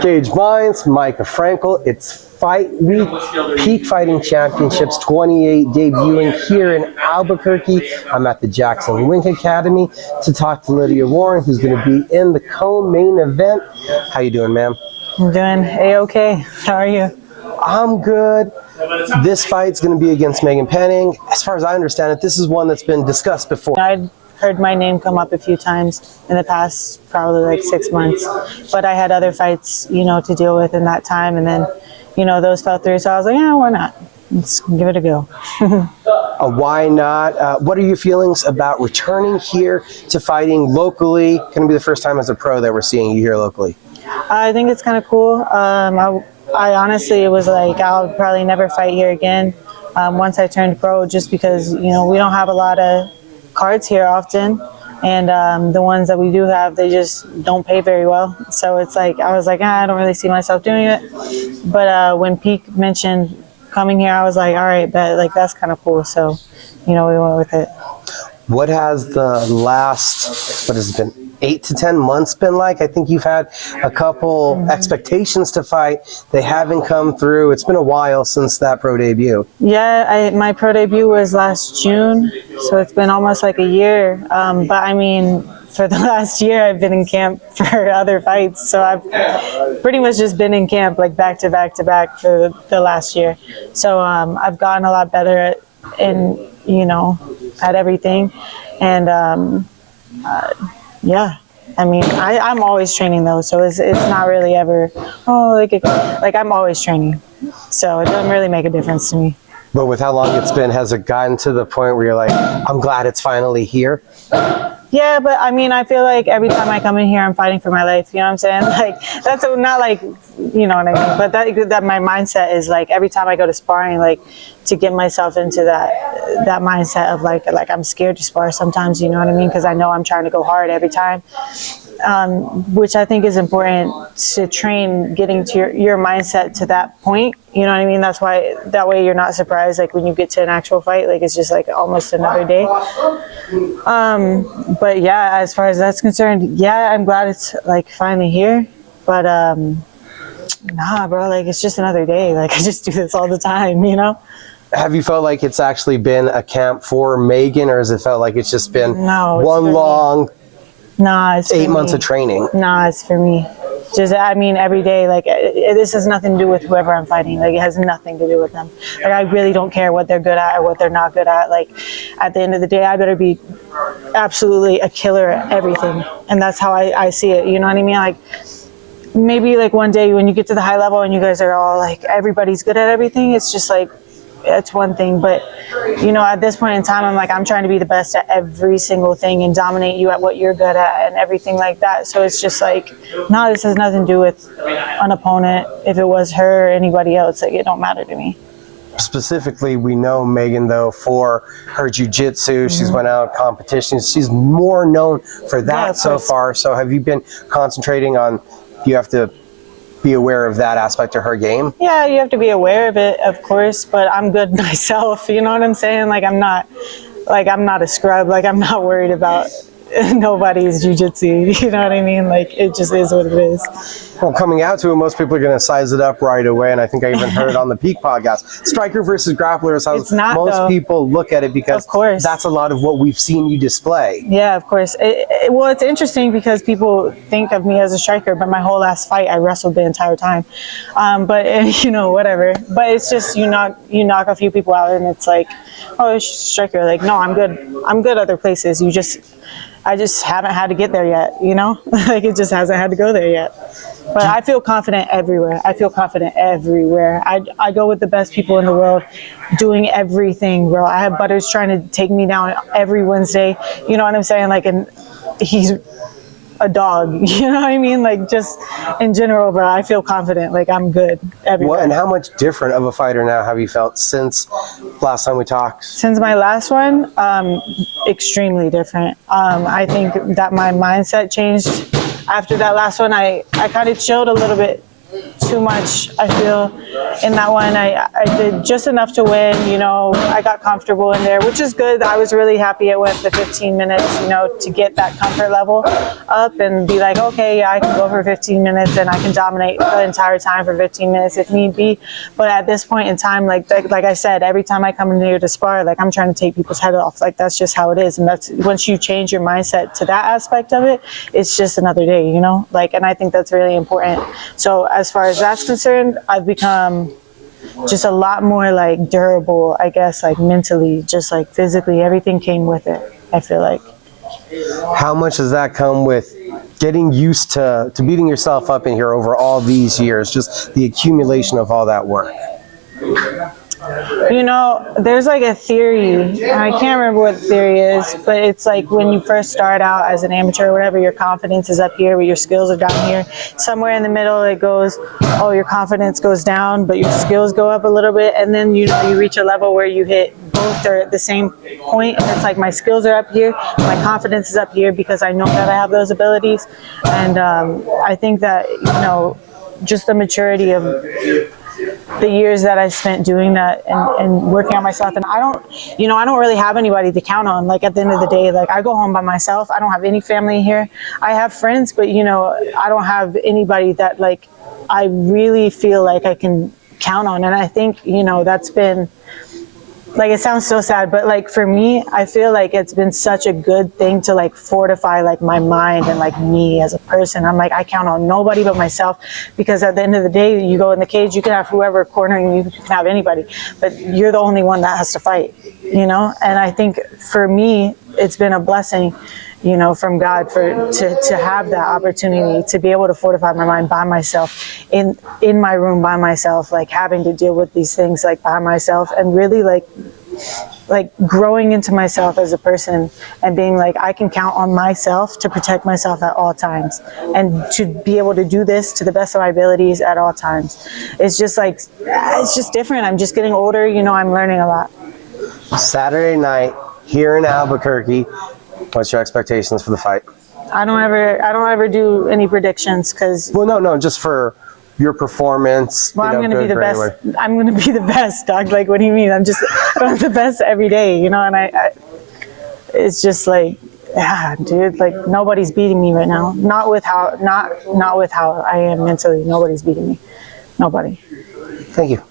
Gage Vines, Micah Frankel. It's Fight Week, Peak Fighting Championships 28 debuting here in Albuquerque. I'm at the Jackson Wink Academy to talk to Lydia Warren, who's going to be in the co-main event. How you doing, ma'am? I'm doing A-okay. How are you? I'm good. This fight's going to be against Meaghan Penning. As far as I understand it, this is one that's been discussed before. I'd heard my name come up a few times in the past, probably like 6 months. But I had other fights, to deal with in that time. And then, those fell through. So I was like, yeah, why not? Let's give it a go. Why not? What are your feelings about returning here to fighting locally? Going to be the first time as a pro that we're seeing you here locally. I think it's kind of cool. I honestly, it was like, I'll probably never fight here again once I turned pro, just because, we don't have a lot of cards here often. And the ones that we do have, they just don't pay very well. So it's like, I was like, I don't really see myself doing it. But when Peak mentioned coming here, I was like, all right, that's kind of cool. So, we went with it. What has the last, 8 to 10 months been like? I think you've had a couple expectations to fight. They haven't come through. It's been a while since that pro debut. Yeah, my pro debut was last June, so it's been almost like a year. But I mean, for the last year, I've been in camp for other fights. So I've pretty much just been in camp like back to back to back for the last year. So I've gotten a lot better at everything. And yeah, I mean, I'm always training though, so it's not really ever, I'm always training. So it doesn't really make a difference to me. But with how long it's been, has it gotten to the point where you're like, I'm glad it's finally here? Yeah, but I mean, I feel like every time I come in here, I'm fighting for my life. You know what I'm saying? Like, that's not like, you know what I mean? But that my mindset is like, every time I go to sparring, like, to get myself into that mindset of like I'm scared to spar sometimes, you know what I mean? Because I know I'm trying to go hard every time, which I think is important to train, getting to your mindset to that point. You know what I mean? That's why, that way you're not surprised, like when you get to an actual fight, like it's just like almost another day. But yeah, as far as that's concerned, yeah, I'm glad it's like finally here. But nah, bro, like it's just another day. Like I just do this all the time, Have you felt like it's actually been a camp for Meaghan, or has it felt like it's just been one long 8 months of training? Nah, it's for me. Just, I mean, every day, like, this has nothing to do with whoever I'm fighting. Like, it has nothing to do with them. Like, I really don't care what they're good at or what they're not good at. Like, at the end of the day, I better be absolutely a killer at everything. And that's how I see it, you know what I mean? Like, maybe, like, one day when you get to the high level and you guys are all, like, everybody's good at everything, it's just, like, it's one thing. But, at this point in time, I'm like, I'm trying to be the best at every single thing and dominate you at what you're good at and everything like that. So it's just like, no, this has nothing to do with an opponent. If it was her or anybody else, like, it don't matter to me. Specifically, we know Meaghan, though, for her jiu-jitsu. She's went out competitions. She's more known for that so far. So have you been concentrating on, you have to be aware of that aspect of her game? Yeah, you have to be aware of it, of course, but I'm good myself, you know what I'm saying? Like, I'm not a scrub. Like, I'm not worried about nobody's jiu-jitsu, you know what I mean? Like, it just is what it is. Well, coming out to it, most people are going to size it up right away, and I think I even heard it on the Peak podcast. Striker versus grappler is how most people look at it, because that's a lot of what we've seen you display. Yeah, of course. Well, it's interesting because people think of me as a striker, but my whole last fight, I wrestled the entire time. But, whatever. But it's just, you knock a few people out, and it's like, oh, it's just a striker. Like, no, I'm good. I'm good other places. I just haven't had to get there yet, Like, it just hasn't had to go there yet. But I feel confident everywhere. I go with the best people in the world doing everything, bro. I have Butters trying to take me down every Wednesday. You know what I'm saying? Like, and he's a dog, you know what I mean? Like, just in general, bro, I feel confident. Like, I'm good everywhere. And how much different of a fighter now have you felt since last time we talked? Since my last one, extremely different. I think that my mindset changed after that last one. I kind of chilled a little bit too much, I feel, in that one. I did just enough to win, you know. I got comfortable in there, which is good. I was really happy it went the 15 minutes, you know, to get that comfort level up and be like, okay, yeah, I can go for 15 minutes and I can dominate the entire time for 15 minutes if need be. But at this point in time, like I said, every time I come in here to spar, like, I'm trying to take people's head off. Like, that's just how it is. And that's, once you change your mindset to that aspect of it, it's just another day, you know? Like, and I think that's really important. So as far as that's concerned, I've become just a lot more like durable, I guess, like mentally, just like physically, everything came with it, I feel like. How much does that come with getting used to beating yourself up in here over all these years, just the accumulation of all that work? You know, there's like a theory, and I can't remember what the theory is, but it's like when you first start out as an amateur or whatever, your confidence is up here, but your skills are down here. Somewhere in the middle, it goes, oh, your confidence goes down, but your skills go up a little bit, and then, you know, you reach a level where you hit both are at the same point, and it's like my skills are up here, my confidence is up here because I know that I have those abilities, and I think that, you know, just the maturity of the years that I spent doing that and working on myself. And I don't really have anybody to count on. Like, at the end of the day, like, I go home by myself. I don't have any family here. I have friends, but, you know, I don't have anybody that, like, I really feel like I can count on. And I think, you know, that's been, like, it sounds so sad, but like for me, I feel like it's been such a good thing to like fortify like my mind and like me as a person. I'm like, I count on nobody but myself, because at the end of the day, you go in the cage, you can have whoever cornering you, you can have anybody, but you're the only one that has to fight, you know? And I think for me, it's been a blessing, you know, from God to have that opportunity to be able to fortify my mind by myself in my room by myself, like having to deal with these things like by myself, and really like growing into myself as a person and being like, I can count on myself to protect myself at all times and to be able to do this to the best of my abilities at all times. It's just like, it's just different. I'm just getting older, you know, I'm learning a lot. Saturday night here in Albuquerque, what's your expectations for the fight? I don't ever do any predictions because. Well, no, just for your performance. Well, I'm going to be the best. I'm going to be the best, dog. Like, what do you mean? I'm the best every day, you know. And I it's just like, yeah, dude. Like, nobody's beating me right now. Not with how I am mentally. Nobody's beating me. Nobody. Thank you.